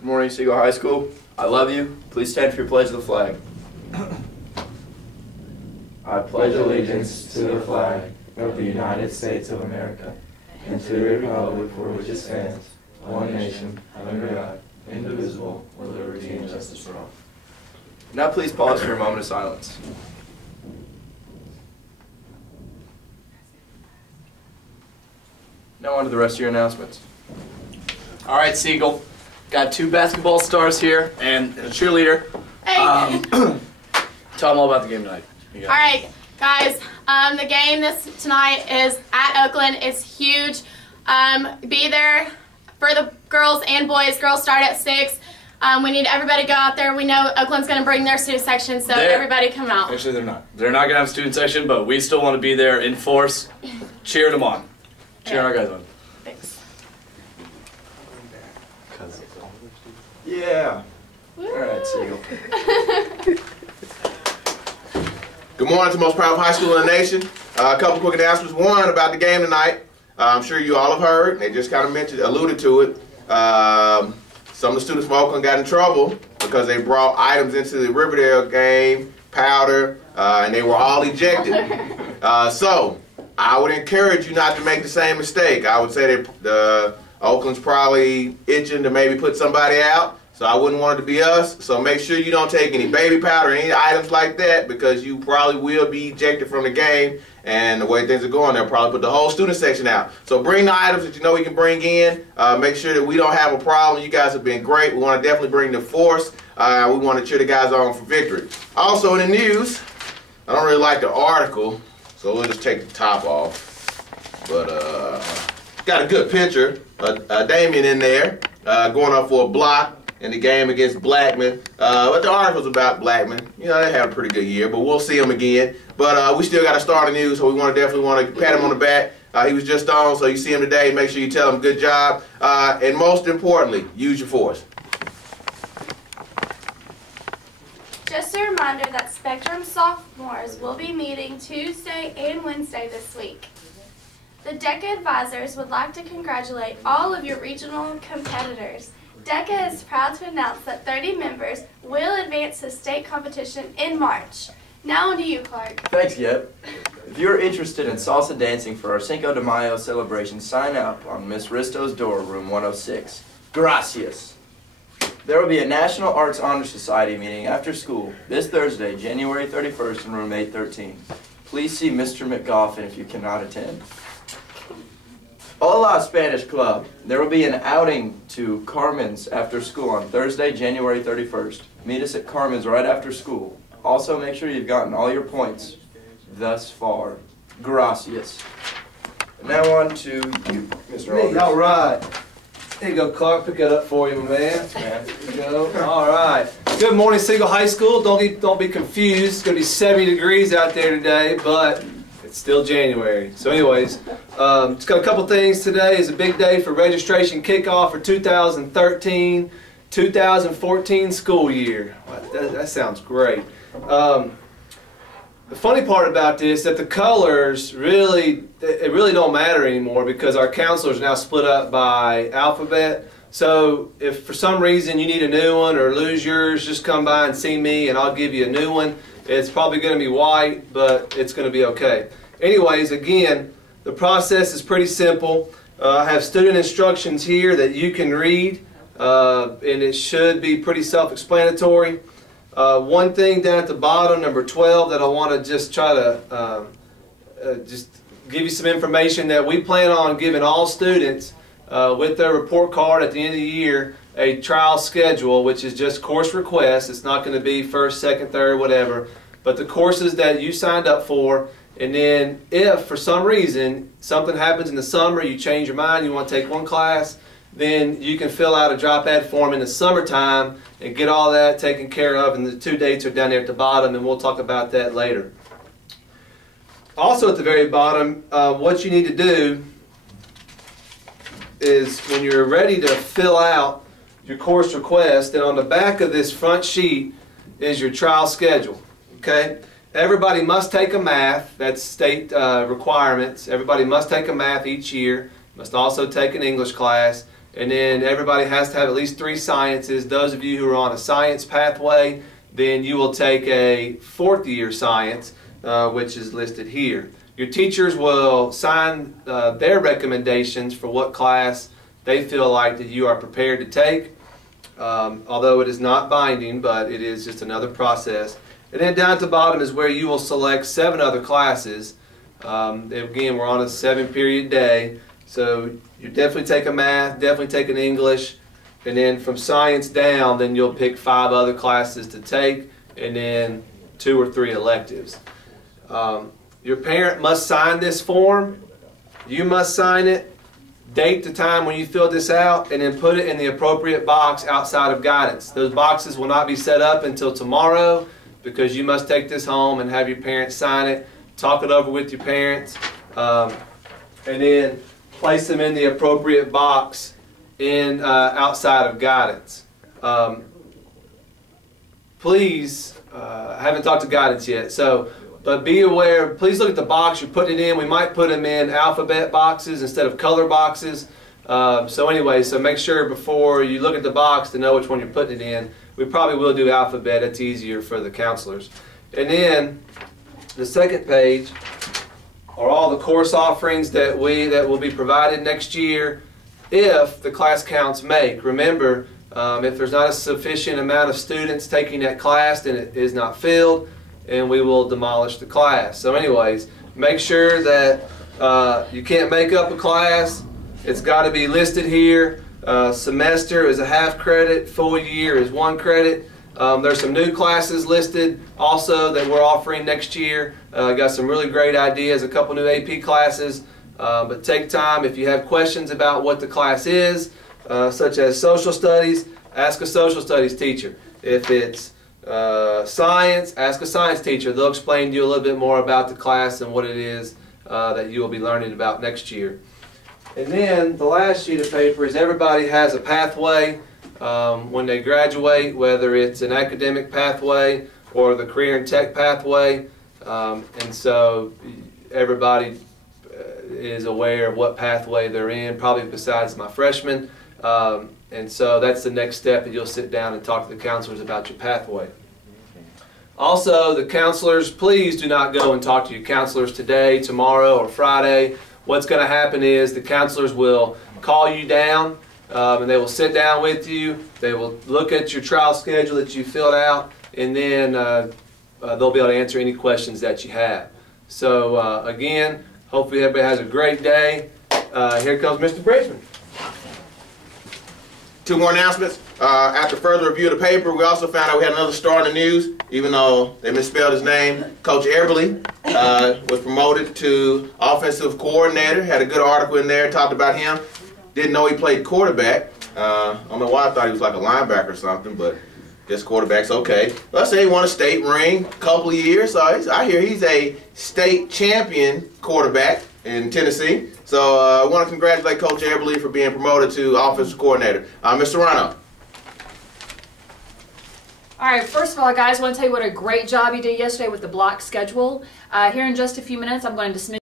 Good morning, Siegel High School. I love you. Please stand for your pledge of the flag. I pledge allegiance to the flag of the United States of America and to the republic for which it stands, one nation, under God, indivisible, with liberty and justice for all. Now please pause for a moment of silence. Now on to the rest of your announcements. All right, Siegel. Got 2 basketball stars here and a cheerleader. Hey. Tell them all about the game tonight. All right, guys. The game tonight is at Oakland. It's huge. Be there for the girls and boys. Girls start at 6. We need everybody to go out there. We know Oakland's going to bring their student section, so everybody come out. Actually, they're not. They're not going to have a student section, but we still want to be there in force. Cheering them on. Cheering our guys on. Thanks. Yeah. All right, Siegel. Good morning to the most proud high school in the nation. A couple quick announcements. One, about the game tonight. I'm sure you all have heard. They just kind of alluded to it. Some of the students from Oakland got in trouble because they brought items into the Riverdale game, powder, and they were all ejected. So I would encourage you not to make the same mistake. I would say that Oakland's probably itching to maybe put somebody out. So I wouldn't want it to be us. So make sure you don't take any baby powder, any items like that, because you probably will be ejected from the game. And the way things are going, they'll probably put the whole student section out. So bring the items that you know we can bring in. Make sure that we don't have a problem. You guys have been great. We want to definitely bring the force. We want to cheer the guys on for victory. Also in the news, I don't really like the article, so we'll just take the top off. But got a good picture of Damien in there going up for a block in the game against Blackman. But the article's about Blackman. You know, they had a pretty good year, but we'll see him again. But we still got to start the news, so we definitely want to pat him on the back. He was just on, so you see him today. Make sure you tell him good job. And most importantly, use your force. Just a reminder that Spectrum sophomores will be meeting Tuesday and Wednesday this week. The DECA advisors would like to congratulate all of your regional competitors. DECA is proud to announce that 30 members will advance to state competition in March. Now on to you, Clark. Thanks, Yep. If you're interested in salsa dancing for our Cinco de Mayo celebration, sign up on Miss Risto's door, room 106. Gracias. There will be a National Arts Honor Society meeting after school this Thursday, January 31st in room 813. Please see Mr. McGoffin if you cannot attend. Hola Spanish Club. There will be an outing to Carmen's after school on Thursday, January 31st. Meet us at Carmen's right after school. Also, make sure you've gotten all your points thus far. Gracias. Now on to you, Mr. Aldridge. All right. There you go, Clark. Pick that up for you, my man. Man. There you go. All right. Good morning, Siegel High School. Don't be confused. It's going to be 70 degrees out there today, but it's still January. So anyways, just got a couple things today. It's a big day for registration kickoff for 2013-2014 school year. That sounds great. The funny part about this is that the colors really don't matter anymore because our counselors are now split up by alphabet. So if for some reason you need a new one or lose yours, just come by and see me and I'll give you a new one. It's probably going to be white, but it's going to be okay. Anyways, again, the process is pretty simple. I have student instructions here that you can read, and it should be pretty self-explanatory. One thing down at the bottom, number 12, that I want to just try to just give you some information that we plan on giving all students with their report card at the end of the year a trial schedule, which is just course requests. It's not going to be first, second, third, whatever, but the courses that you signed up for. And then if for some reason something happens in the summer, you change your mind, you want to take one class, then you can fill out a drop-add form in the summertime and get all that taken care of, and the 2 dates are down there at the bottom, and we'll talk about that later. Also at the very bottom, what you need to do is when you're ready to fill out your course request, then on the back of this front sheet is your trial schedule. Okay? Everybody must take a math, that's state requirements. Everybody must take a math each year, must also take an English class, and then everybody has to have at least 3 sciences. Those of you who are on a science pathway, then you will take a 4th year science, which is listed here. Your teachers will sign their recommendations for what class they feel like that you are prepared to take, although it is not binding, but it is just another process. And then down at the bottom is where you will select 7 other classes. Again, we're on a 7-period day, so you definitely take a math, definitely take an English, and then from science down, then you'll pick 5 other classes to take, and then 2 or 3 electives. Your parent must sign this form. You must sign it. Date the time when you fill this out, and then put it in the appropriate box outside of guidance. Those boxes will not be set up until tomorrow, because you must take this home and have your parents sign it, talk it over with your parents, and then place them in the appropriate box in outside of guidance. Please, I haven't talked to guidance yet, but be aware, please look at the box you're putting it in. We might put them in alphabet boxes instead of color boxes. So make sure before you look at the box to know which one you're putting it in. We probably will do alphabet. It's easier for the counselors. And then the second page are all the course offerings that will be provided next year if the class counts make. Remember, if there's not a sufficient amount of students taking that class, then it is not filled, and we will demolish the class. So anyways, make sure that you can't make up a class. It's got to be listed here. Semester is a half credit, full year is 1 credit. There's some new classes listed also that we're offering next year. Got some really great ideas, a couple new AP classes. But take time, if you have questions about what the class is, such as social studies, ask a social studies teacher. If it's science, ask a science teacher. They'll explain to you a little bit more about the class and what it is that you will be learning about next year. And then the last sheet of paper is everybody has a pathway when they graduate, whether it's an academic pathway or the career and tech pathway. And so everybody is aware of what pathway they're in, probably besides my freshmen. And so that's the next step, that you'll sit down and talk to the counselors about your pathway. Also, the counselors, please do not go and talk to your counselors today, tomorrow, or Friday. What's going to happen is the counselors will call you down, and they will sit down with you. They will look at your trial schedule that you filled out, and then they'll be able to answer any questions that you have. So again, hopefully everybody has a great day. Here comes Mr. Bridgman. 2 more announcements. After further review of the paper, we also found out we had another star in the news, even though they misspelled his name. Coach Eberly was promoted to offensive coordinator. Had a good article in there, talked about him. Didn't know he played quarterback. I don't know why I thought he was like a linebacker or something, but guess quarterback's okay. Let's say he won a state ring a couple of years. So I hear he's a state champion quarterback in Tennessee. So I want to congratulate Coach Eberly for being promoted to offensive coordinator. Mr. Rano. All right, first of all, guys, I want to tell you what a great job you did yesterday with the block schedule. Here in just a few minutes, I'm going to dismiss